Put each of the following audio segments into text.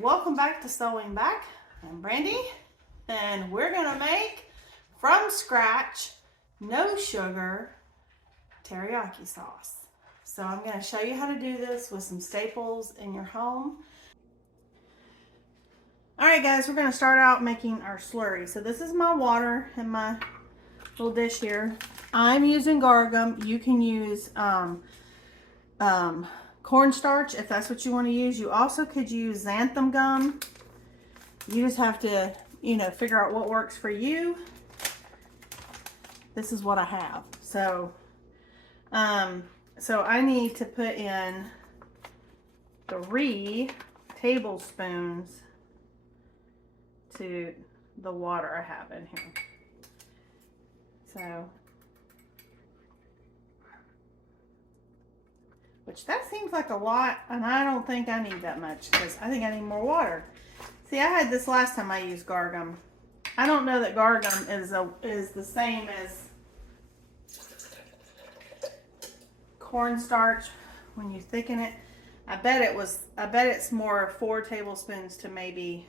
Welcome back to Sewing Back. I'm Brandy, and we're gonna make from scratch, no sugar teriyaki sauce. So I'm gonna show you how to do this with some staples in your home. All right, guys, we're gonna start out making our slurry. So this is my water in my little dish here. I'm using guar gum. You can use cornstarch if that's what you want to use. You also could use xanthan gum. You just have to, figure out what works for you. This is what I have. So I need to put in 3 tablespoons to the water I have in here. So, which that seems like a lot, and I don't think I need that much because I think I need more water. See, I had this last time I used guar gum. I don't know that guar gum is the same as cornstarch when you thicken it. I bet it's more 4 tablespoons to maybe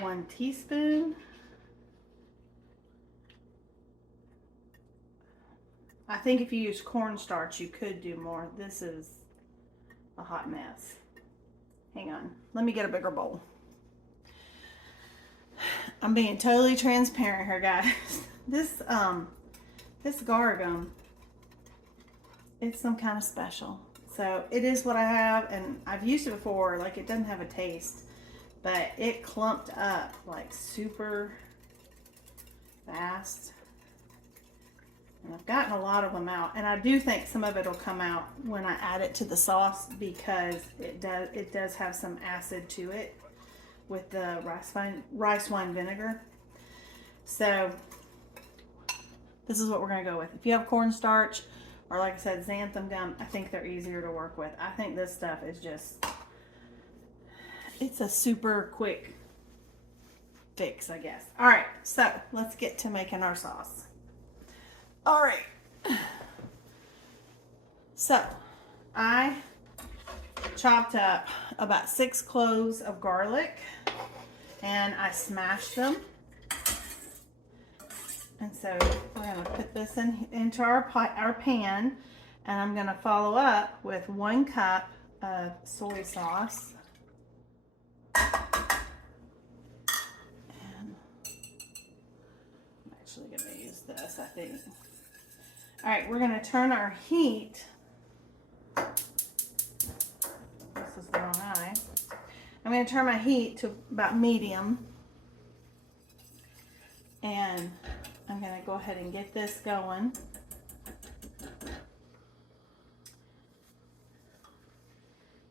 1 teaspoon. I think if you use cornstarch, you could do more. This is a hot mess. Hang on, let me get a bigger bowl. I'm being totally transparent here, guys. This guar gum, it's some kind of special. So it is what I have, and I've used it before. Like, it doesn't have a taste, but it clumped up like super fast. And I've gotten a lot of them out, and I do think some of it will come out when I add it to the sauce because it does have some acid to it with the rice wine vinegar. So this is what we're going to go with. If you have cornstarch or, like I said, xanthan gum, I think they're easier to work with. I think this stuff is just, it's a super quick fix, I guess. All right, so let's get to making our sauce. All right, so I chopped up about 6 cloves of garlic and I smashed them. And so we're going to put this into our pan, and I'm going to follow up with 1 cup of soy sauce. And I'm actually going to use this, I think. All right, we're going to turn our heat. This is the wrong eye. I'm going to turn my heat to about medium. And I'm going to go ahead and get this going.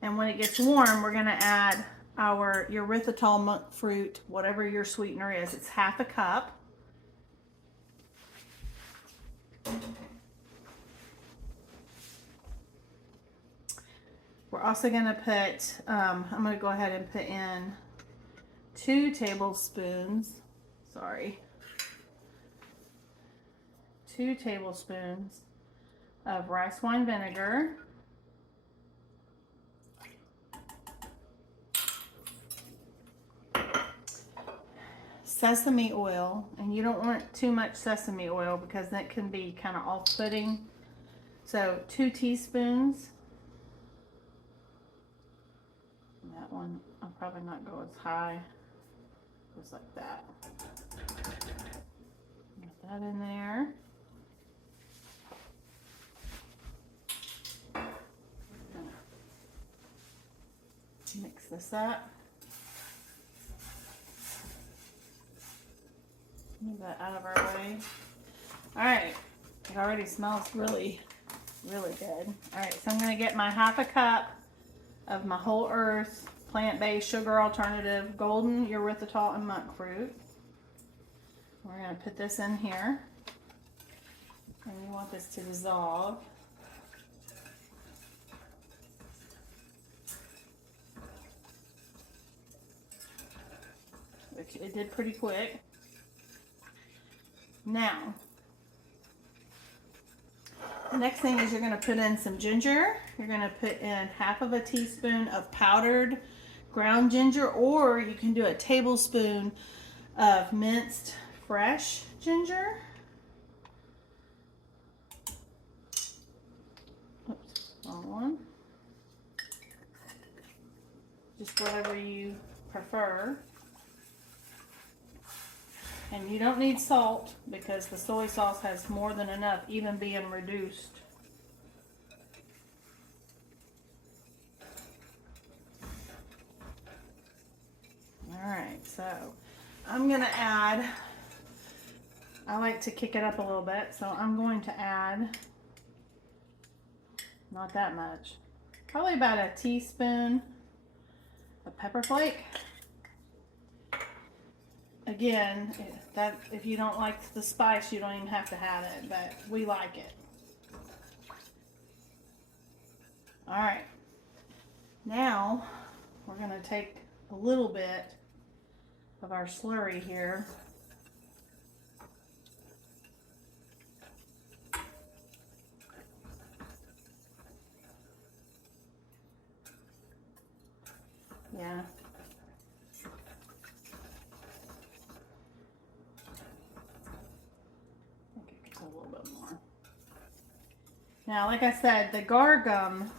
And when it gets warm, we're going to add our erythritol monk fruit, whatever your sweetener is. It's half a cup. We're also going to put, I'm going to go ahead and put in 2 tablespoons, 2 tablespoons of rice wine vinegar. Sesame oil, and you don't want too much sesame oil because that can be kind of off-putting. So 2 teaspoons. That one, I'll probably not go as high. Just like that. Get that in there. Mix this up. Move that out of our way. All right, it already smells really, really good. All right, so I'm going to get my half a cup of my whole earth plant-based sugar alternative golden erythritol and monk fruit. We're going to put this in here, and you want this to dissolve. Which it did pretty quick. Now, the next thing is you're going to put in some ginger. You're going to put in half of a teaspoon of powdered ground ginger, or you can do a tablespoon of minced fresh ginger. Oops, wrong one. Just whatever you prefer. And you don't need salt because the soy sauce has more than enough, even being reduced. Alright, so I'm going to add, I like to kick it up a little bit, so I'm going to add, not that much, probably about a teaspoon of pepper flake. Again, if you don't like the spice, you don't even have to have it, but we like it. Alright, now we're going to take a little bit of our slurry here. Yeah. I think it's a little bit more. Now, like I said, the guar gum,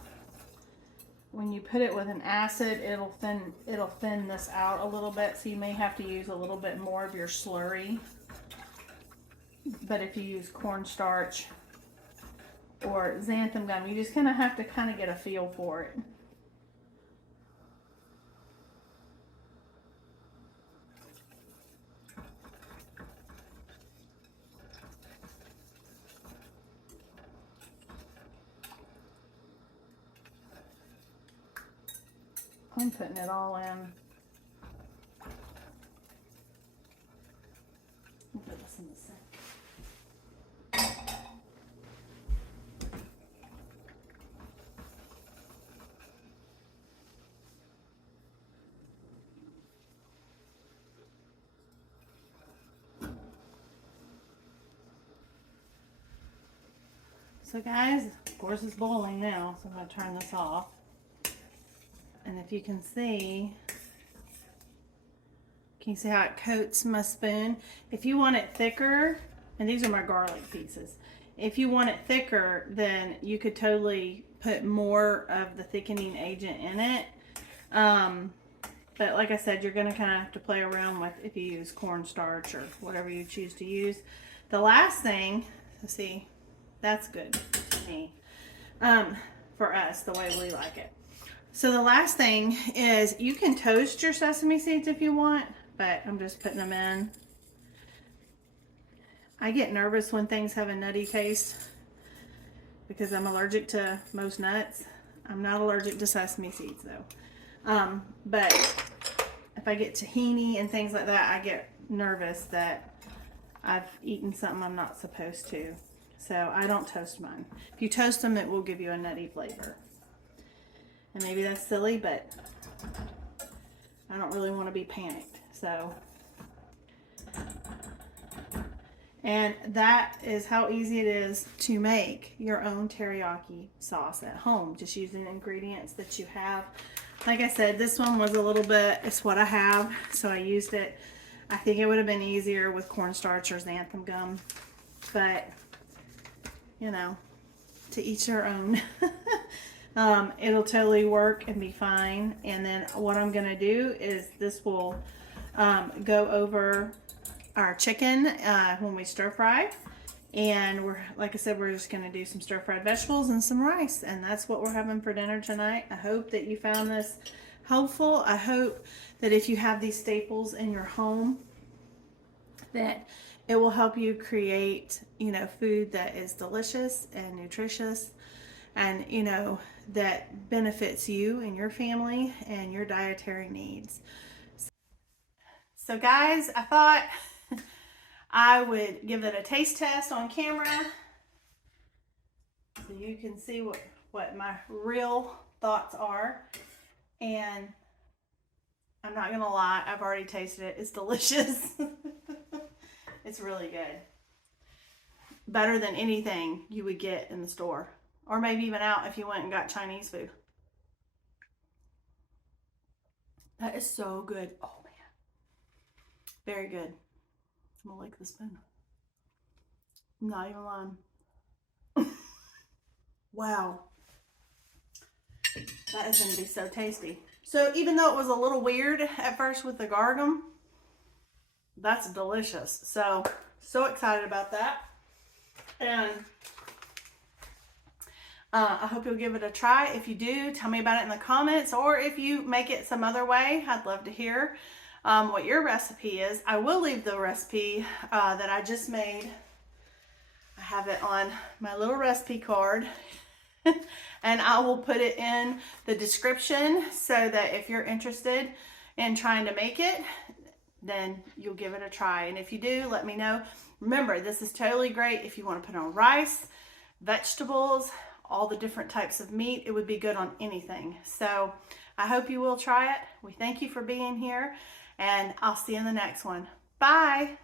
when you put it with an acid, it'll thin this out a little bit, so you may have to use a little bit more of your slurry. But if you use cornstarch or xanthan gum, you just kind of have to get a feel for it. I'm putting it all in. I'll put this in the sink. So guys, of course it's boiling now, so I'm going to turn this off. And if you can see how it coats my spoon? If you want it thicker, and these are my garlic pieces, if you want it thicker, then you could totally put more of the thickening agent in it. But like I said, you're going to kind of have to play around with if you use cornstarch or whatever you choose to use. The last thing, let's see, that's good to me, for us, the way we like it. So the last thing is you can toast your sesame seeds if you want, but I'm just putting them in. I get nervous when things have a nutty taste because I'm allergic to most nuts. I'm not allergic to sesame seeds though. But if I get tahini and things like that, I get nervous that I've eaten something I'm not supposed to. So I don't toast mine. If you toast them, it will give you a nutty flavor. And maybe that's silly, but I don't really want to be panicked. So, and that is how easy it is to make your own teriyaki sauce at home, just using ingredients that you have. Like I said, this one was a little bit, it's what I have, so I used it. I think it would have been easier with cornstarch or xanthan gum, but you know, to each their own. It'll totally work and be fine. And then what I'm gonna do is this will go over our chicken when we stir fry. And we're, like I said, we're just gonna do some stir fried vegetables and some rice, and that's what we're having for dinner tonight. I hope that you found this helpful. I hope that if you have these staples in your home, that it will help you create, you know, food that is delicious and nutritious, and you know, that benefits you and your family and your dietary needs. So guys, I thought I would give it a taste test on camera so you can see what my real thoughts are. And I'm not gonna lie, I've already tasted it. It's delicious. It's really good. Better than anything you would get in the store, or maybe even out if you went and got Chinese food. That is so good. Oh man. Very good. I'm gonna lick the spoon. I'm not even lying. Wow. That is gonna be so tasty. So even though it was a little weird at first with the gargum, that's delicious. So excited about that. And I hope you'll give it a try. If you do, tell me about it in the comments, or if you make it some other way, I'd love to hear what your recipe is. I will leave the recipe that I just made. I have it on my little recipe card. And I will put it in the description so that if you're interested in trying to make it, then you'll give it a try. And if you do, let me know. Remember, this is totally great if you want to put on rice, vegetables, all the different types of meat. It would be good on anything. So I hope you will try it. We thank you for being here, and I'll see you in the next one. Bye.